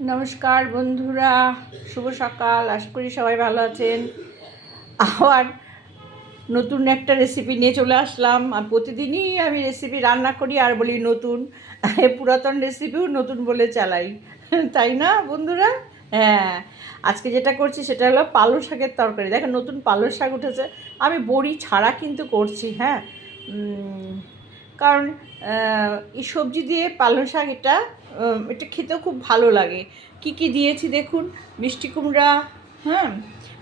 নমস্কার বন্ধুরা, শুভ সকাল, আশা করি সবাই ভালো আছেন। আবার নতুন একটা রেসিপি নিয়ে চলে আসলাম। আর প্রতিদিনই আমি রেসিপি রান্না করি আর বলি নতুন। পুরাতন রেসিপিও নতুন বলে চালাই। তাই না বন্ধুরা? হ্যাঁ আজকে যেটা করছি সেটা হলো পালং শাকের তরকারি। দেখেন নতুন পালং শাক উঠেছে। আমি বড়ি ছাড়া কিন্তু করছি হ্যাঁ। কারণ এই সবজি দিয়ে পালং শাক এটা এটা খেতেও খুব ভালো লাগে। কি কি দিয়েছি দেখুন? মিষ্টি কুমড়া হ্যাঁ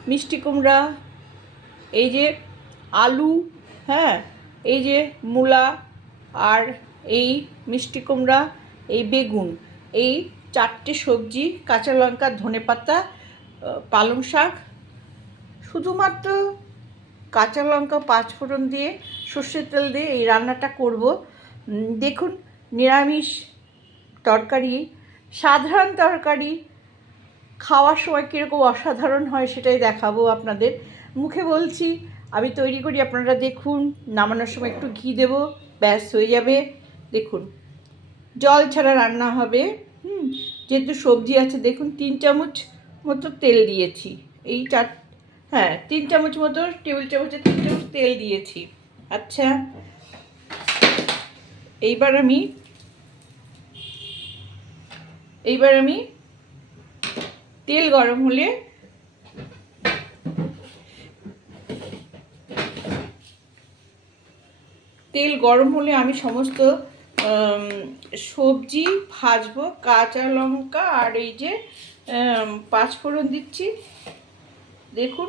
মিষ্টি কুমড়া এই যে আলু হ্যাঁ এই যে মূলা আর এই মিষ্টি কুমড়া এই বেগুন এই চারটে সবজি কাঁচা লঙ্কা ধনেপাতা আহ, পালং শাক শুধুমাত্র কাঁচা লঙ্কা পাঁচফোড়ন দিয়ে, সর্ষের তেল দিয়ে এই রান্নাটা করব। দেখুন, নিরামিষ তরকারি, সাধারণ তরকারি, খাওয়ার সময় কীরকম অসাধারণ হয় সেটাই দেখাবো আপনাদের। মুখে বলছি, আমি তৈরি করি, আপনারা দেখুন, নামানোর সময় একটু ঘি দেব, ব্যাস, হয়ে যাবে। দেখুন, জল ছাড়া রান্না হবে। হুম, যেহেতু সবজি আছে, দেখুন, তিন চামচ মতো তেল দিয়েছি। এই চার হ্যাঁ তিন চামচ মতো, টেবিল চামচে তিন চামচ তেল দিয়েছি। আচ্ছা এইবার আমি এইবার আমি তেল গরম হলে তেল গরম হলে আমি সমস্ত সবজি ভাজবো, কাঁচা লঙ্কা আর এই যে পাঁচফোড়ন দিচ্ছি। দেখুন,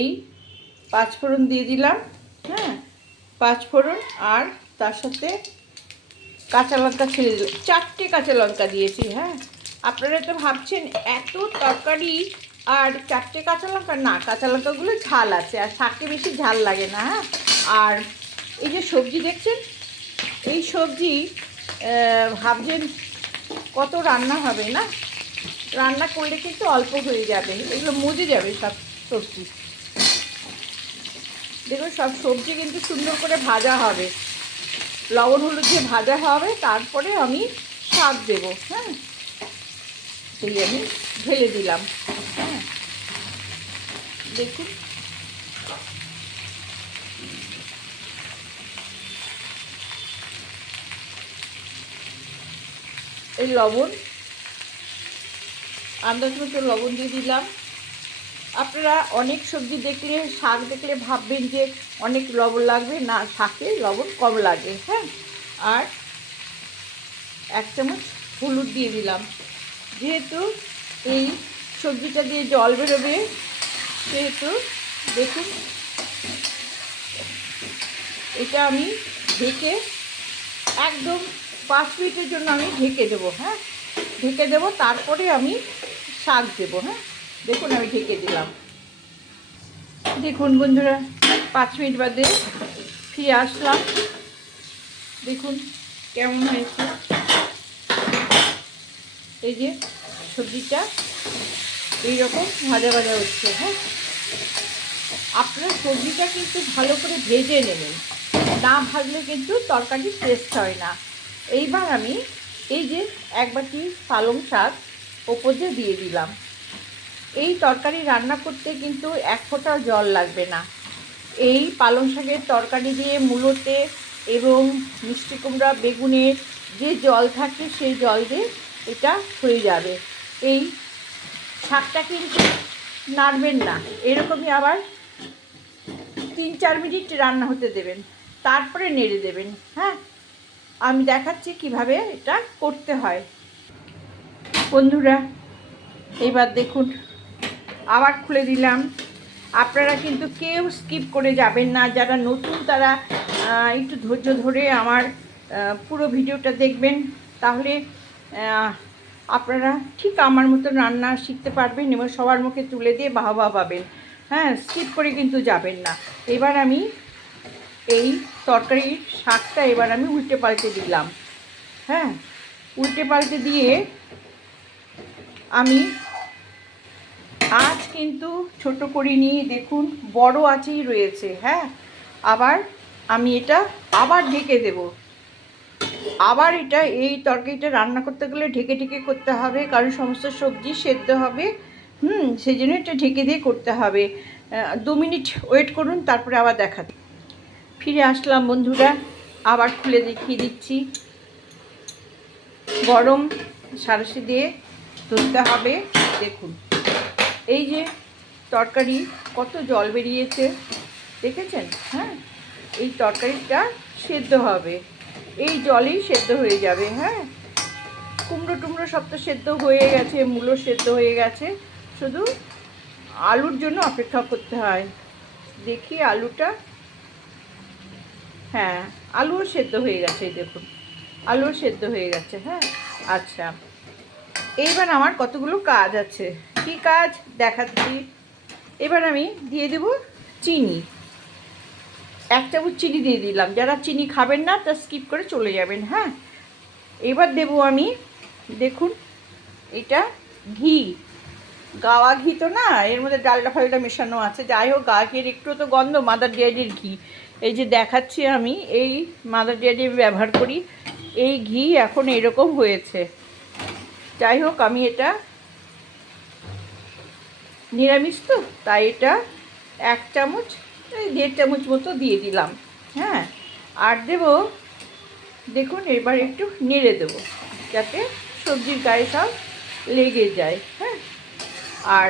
এই পাঁচফোড়ন দিয়ে দিলাম হ্যাঁ পাঁচফোড়ন আর তার সাথে কাঁচা লঙ্কা ছেড়ে দিলাম। চারটে কাঁচা লঙ্কা দিয়েছি হ্যাঁ। আপনারা তো ভাবছেন, এত তরকারি আর চারটে কাঁচা লঙ্কা? না, কাঁচা লঙ্কাগুলো ঝাল আছে, আর শাকে বেশি ঝাল লাগে না হ্যাঁ। আর এই যে সবজি দেখছেন, এই সবজি ভাবছেন কত রান্না হবে না? রান্না করলে কিন্তু অল্প হয়ে যাবে। এগুলো মজে যাবে সব সবজি। দেখুন, সব সবজি কিন্তু সুন্দর করে ভাজা হবে। লবণ হলুদ দিয়ে ভাজা হবে, তারপরে আমি শাক দেবো হ্যাঁ? সেই আমি ঢেলে দিলাম হ্যাঁ? দেখুন। এই লবণ আন্দাজ মতো লবণ দিয়ে দিলাম। আপনারা অনেক সবজি দেখলে, শাক দেখলে ভাববেন যে অনেক লবণ লাগবে। না, শাকে লবণ কম লাগে হ্যাঁ? আর এক চামচ হলুদ দিয়ে দিলাম। যেহেতু এই সবজিটা দিয়ে জল বেরোবে, সেহেতু দেখুন, এটা আমি ঢেকে একদম পাঁচ মিনিটের জন্য আমি ঢেকে দেবো হ্যাঁ? ঢেকে দেবো, তারপরে আমি শাক দেবো হ্যাঁ? দেখুন, আমি ঢেকে দিলাম। দেখুন, বন্ধুরা, পাঁচ মিনিট বাদে ফিরে আসলাম। দেখুন, কেমন হয়েছে। এই যে সবজিটা, এইরকম ভাজা ভাজা হচ্ছে হ্যাঁ? আপনার সবজিটা কিন্তু ভালো করে ভেজে নেবেন। না ভাজলে কিন্তু তরকারি টেস্ট হয় না। এইবার আমি এই যে এক বাটি পালং শাক ওপর দিয়ে দিয়ে দিলাম। এই তরকারি রান্না করতে কিন্তু এক ফোঁটাও জল লাগবে না। এই পালং শাকের তরকারি দিয়ে মূলোতে এবং মিষ্টি কুমড়া, বেগুনের যে জল থাকে সেই জল দিয়ে এটা হয়ে যাবে। এই শাকটা কিন্তু নাড়বেন না। এরকমই আবার তিন চার মিনিট রান্না হতে দেবেন। তারপরে নেড়ে দেবেন হ্যাঁ? আমি দেখাচ্ছি কীভাবে এটা করতে হয়। বন্ধুরা, এবার দেখুন, আবার খুলে দিলাম। আপনারা কিন্তু কেউ স্কিপ করে যাবেন না। যারা নতুন, তারা একটু ধৈর্য ধরে আমার পুরো ভিডিওটা দেখবেন। তাহলে আপনারা ঠিক আমার মতো রান্না শিখতে পারবেন এবং সবার মুখে তুলে দিয়ে বাহবা পাবেন। হ্যাঁ স্কিপ করে কিন্তু যাবেন না। এবার আমি এই তরকারির শাকটা এবার আমি উল্টে পাল্টে দিলাম। হ্যাঁ উল্টে পাল্টে দিয়ে আমি আজ কিন্তু ছোট করিনি দেখুন, বড় আঁচেই রয়েছে হ্যাঁ? আবার আমি এটা আবার ঢেকে দেব। আবার এটা এই তরকারিটা রান্না করতে গেলে ঢেকে ঢেকে করতে হবে, কারণ সমস্ত সবজি সেদ্ধ হবে। হুম সেই জন্য এটা ঢেকে দিয়ে করতে হবে। দু মিনিট ওয়েট করুন, তারপরে আবার দেখা ফিরে আসলাম বন্ধুরা, আবার খুলে দেখিয়ে দিচ্ছি। গরম সারসি দিয়ে ধরতে হবে। দেখুন, এই যে তরকারি কত জল বেরিয়েছে, দেখেছেন? হ্যাঁ এই তরকারিটা সেদ্ধ হবে। এই জলেই সেদ্ধ হয়ে যাবে হ্যাঁ? কুমড়ো টুমড়ো সব তো সেদ্ধ হয়ে গেছে মূলো সেদ্ধ হয়ে গেছে। শুধু আলুর জন্য অপেক্ষা করতে হয়। দেখি আলুটা। হ্যাঁ আলুও সেদ্ধ হয়ে গেছে, দেখুন। আলুও সেদ্ধ হয়ে গেছে হ্যাঁ? আচ্ছা। এইবার আমার কতগুলো কাজ আছে। কি কাজ? দেখাচ্ছি। এবার আমি দিয়ে দেব চিনি। এক চামচ চিনি দিয়ে দিলাম। যারা চিনি খাবেন না, তা স্কিপ করে চলে যাবেন হ্যাঁ? এবার দেব আমি, দেখুন, এটা ঘি। গাওয়া ঘি তো না, এর মধ্যে ডালটা ফালটা মেশানো আছে। যাই হোক, গা ঘিয়ের একটু তো গন্ধ মাদার ডেয়ারির ঘি। এই যে দেখাচ্ছি আমি, এই মাদার ডেয়ারি ব্যবহার করি। এই ঘি এখন এরকম হয়েছে। যাই হোক, আমি এটা নিরামিষ তো, তাই এটা এক চামচ দেড় চামচ মতো দিয়ে দিলাম হ্যাঁ। আর দেব, দেখুন, এবার একটু নেড়ে দেবো, যাতে সবজির গায়ে সব লেগে যায় হ্যাঁ। আর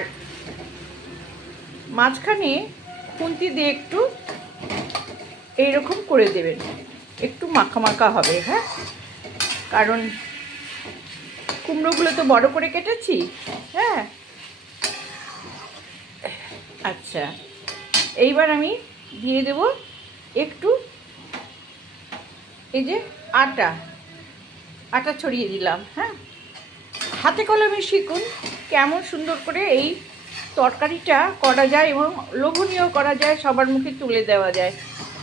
মাঝখানে খুন্তি দিয়ে একটু এইরকম করে দেবেন, একটু মাখা মাখা হবে হ্যাঁ। কারণ কুমড়োগুলো তো বড় করে কেটেছি? হ্যাঁ। আচ্ছা। এইবার আমি দিয়ে দেব একটু এই যে আটা। আটা ছড়িয়ে দিলাম হ্যাঁ। হাতে কলমে শিখুন কেমন সুন্দর করে এই তরকারিটা করা যায় এবং লোভনীয় করা যায়, সবার মুখে তুলে দেওয়া যায়।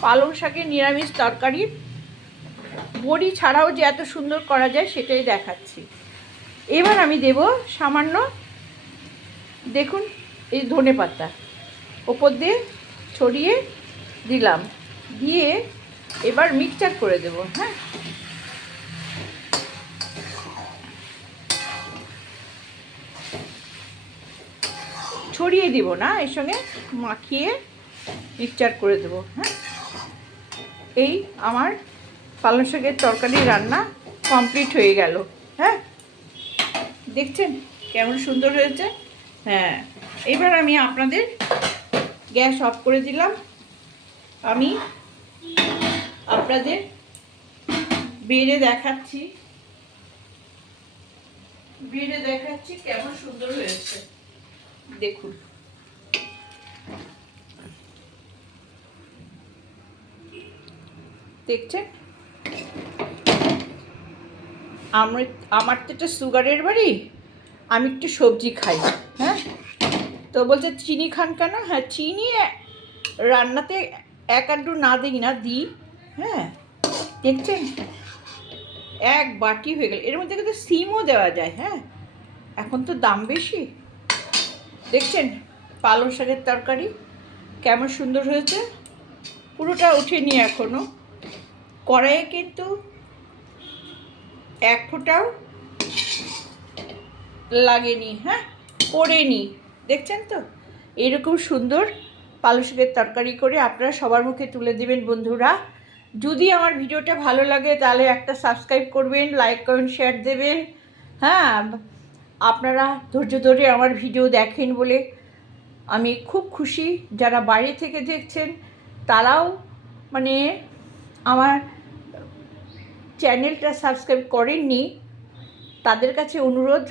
পালং শাকের নিরামিষ তরকারি বড়ি ছাড়াও যে এত সুন্দর করা যায় সেটাই দেখাচ্ছি। এবার আমি দেব সামান্য, দেখুন এই ধনে পাতা। ওপর দিয়ে ছড়িয়ে দিলাম। দিয়ে এবার মিক্সচার করে দেব হ্যাঁ? ছড়িয়ে দিব না, এর সঙ্গে মাখিয়ে মিক্সচার করে দেব হ্যাঁ? এই আমার পালং শাকের তরকারি রান্না কমপ্লিট হয়ে গেল হ্যাঁ? দেখছেন? কেমন সুন্দর হয়েছে? হ্যাঁ। এবার আমি আপনাদের গ্যাস অফ করে দিলাম। আমি আপনাদের বেড়ে দেখাচ্ছি। বেড়ে দেখাচ্ছি কেমন সুন্দর হয়েছে। দেখুন। দেখছেন? আমার আমার তো একটা সুগারের বাড়ি, আমি একটু সবজি খাই হ্যাঁ? তো বলছে, চিনি খান কেন? হ্যাঁ চিনি রান্নাতে এক আড্ডু না দিই না, দিই হ্যাঁ? দেখছেন এক বাটি হয়ে গেল। এর মধ্যে কিন্তু সিমও দেওয়া যায় হ্যাঁ? এখন তো দাম বেশি। দেখছেন, পালং শাকের তরকারি কেমন সুন্দর হয়েছে? পুরোটা উঠেনি এখনও কড়াইয়ে কিন্তু এক ফোঁটাও লাগেনি হ্যাঁ? পড়েনি দেখছেন তো? এরকম সুন্দর পালং শাকের তরকারি করে আপনারা সবার মুখে তুলে দেবেন, বন্ধুরা। যদি আমার ভিডিওটা ভালো লাগে, তাহলে একটা সাবস্ক্রাইব করবেন, লাইক, কমেন্ট, শেয়ার দেবেন। হ্যাঁ আপনারা ধৈর্য ধরে আমার ভিডিও দেখেন বলে আমি খুব খুশি। যারা বাইরে থেকে দেখছেন, তারাও মানে আমার চ্যানেলটা সাবস্ক্রাইব করেননি, তাদের কাছে অনুরোধ,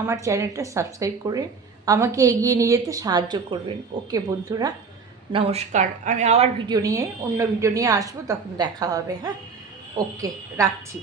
আমার চ্যানেলটা সাবস্ক্রাইব করে আমাকে এগিয়ে নিয়ে যেতে সাহায্য করবেন। ওকে বন্ধুরা, নমস্কার। আমি আবার ভিডিও নিয়ে, অন্য ভিডিও নিয়ে আসব, তখন দেখা হবে হ্যাঁ? ওকে, রাখছি।